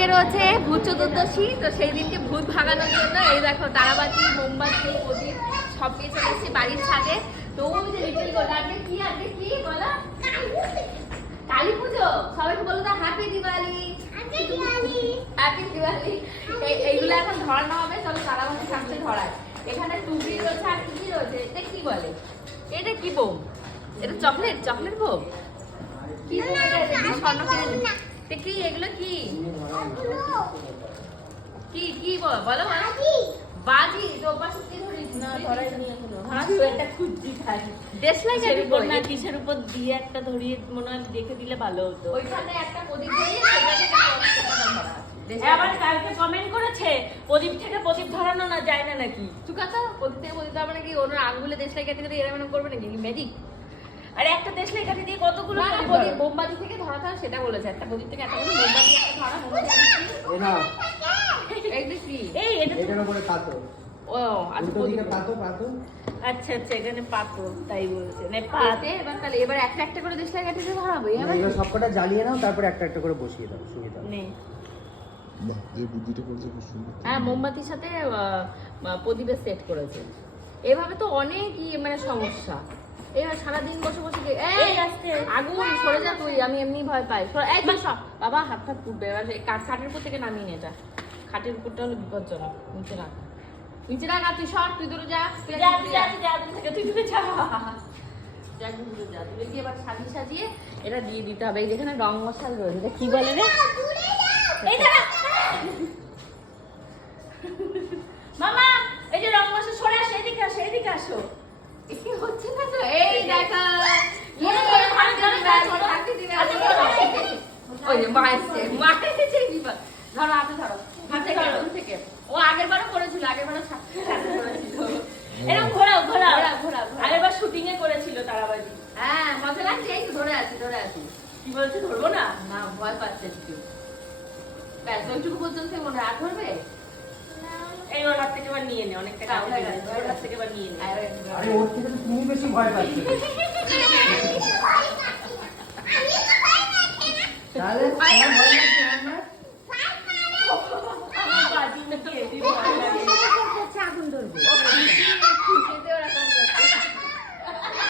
আজকে রয়েছে ভূত চতুর্দশী, তো সেই দিনকে ভূত ভাগানোর জন্য এই দেখো তারাবাতি, মোমবাতি, প্রদীপ সব নিয়ে চলে এসেছি বাড়ির ছাদে। তো ওই যে লিটল গোল আজকে কি বলো? কালী পুজো। সবাইকে বলো তো হ্যাপি দিওয়ালি। হ্যাপি দিওয়ালি। এইগুলো এখন ধরানো হবে, চলো তারাবাতি সামনে ধরায়। এখানে টুপি রয়েছে আর কি রয়েছে, এটা কি বলে? এটা কি বোম? এটা চকলেট বোম। কি স্বর্ণ কিনে কি এগুলো কি কি কি বলো বাজি। তো পাশে কি ধরিস না ধরাই নিয়ে এখনো এটা খুঁজছি খাই দেশলাই এর উপর না কিসের উপর দিয়ে একটা ধরিয়ে মনে হয় দেখে দিলে ভালো হতো। ওইখানে একটা প্রদীপ ধরিয়ে সেটা থেকে ধরা। আবার কালকে কমেন্ট করেছে প্রদীপ থেকে প্রদীপ ধরানো না যায় না নাকি। চুকাতা প্রদীপ থেকে প্রদীপ ধরানো নাকি ওর আঙ্গুলে দেশলাই কেটে কেটে এরকম করবে নাকি ম্যাজিক? আরে একটা দেশলাই কাঠি দিয়ে কতগুলো প্রদীপ মোমবাতি থেকে ধরাতে হয় সেটা বলেছে। একটা প্রদীপ থেকে একটা মোমবাতি একটা ধরা মোমবাতি এই না এইটা কি এই এটার উপরে পাতো। ও আচ্ছা প্রদীপ পাতো আচ্ছা এখানে পাতো তাই বলছে না পাতে। এবার একটা একটা করে দেশলাই কাঠি দিয়ে ধরাবো। এবার সবকটা জ্বালিয়ে নাও, তারপর একটা একটা করে বসিয়ে দাও। সুবিধা নেই। বাহ, এই বুদ্ধিটা করেছে খুব সুন্দর। হ্যাঁ মোমবাতির সাথে প্রদীপের সেট করেছে। এভাবে তো অনেকই মানে সমস্যা। এবার সারাদিন বসে আগুন সরে যা তুই, আমি এমনি ভয় পাই। এই বাবা হাত ফুটবে। এবার খাটের উপর থেকে নামিয়ে নে। এটা খাটের উপরটা হলো বিপজ্জনক। নিচে রাখ তুই সর, তুই দূরে যা তুই দূরে যা তুই গিয়ে এবার সাজিয়ে এটা দিয়ে দিতে হবে। এই যেখানে রং মশলা রয়েছে এটা কি বলে রে মামা? এই যে রং মশলা সরে আসো, এদিকে আসো। কি হচ্ছে না তো? এই দেখো ওই যে মা এসছে ধরো হাতে ধরো থেকে। ও আগের বারও করেছিল, এরকম ঘোরা আগের বার শুটিং এ করেছিল তারাবাজি। হ্যাঁ মজা লাগছে। এই ধরে আছি কি বলছে? ধরবো না ভয় পাচ্ছে একটু। ব্যাস ওইটুকু পর্যন্ত মনে রাত ধরবে। এই ওর হাত থেকে এবার নিয়ে নে, অনেকটা কাজ হয়ে গেছে। ওর হাত থেকে এবার নিয়ে নে। আরে ওর থেকে তো তুমি বেশি ভয় পাচ্ছ। তাহলে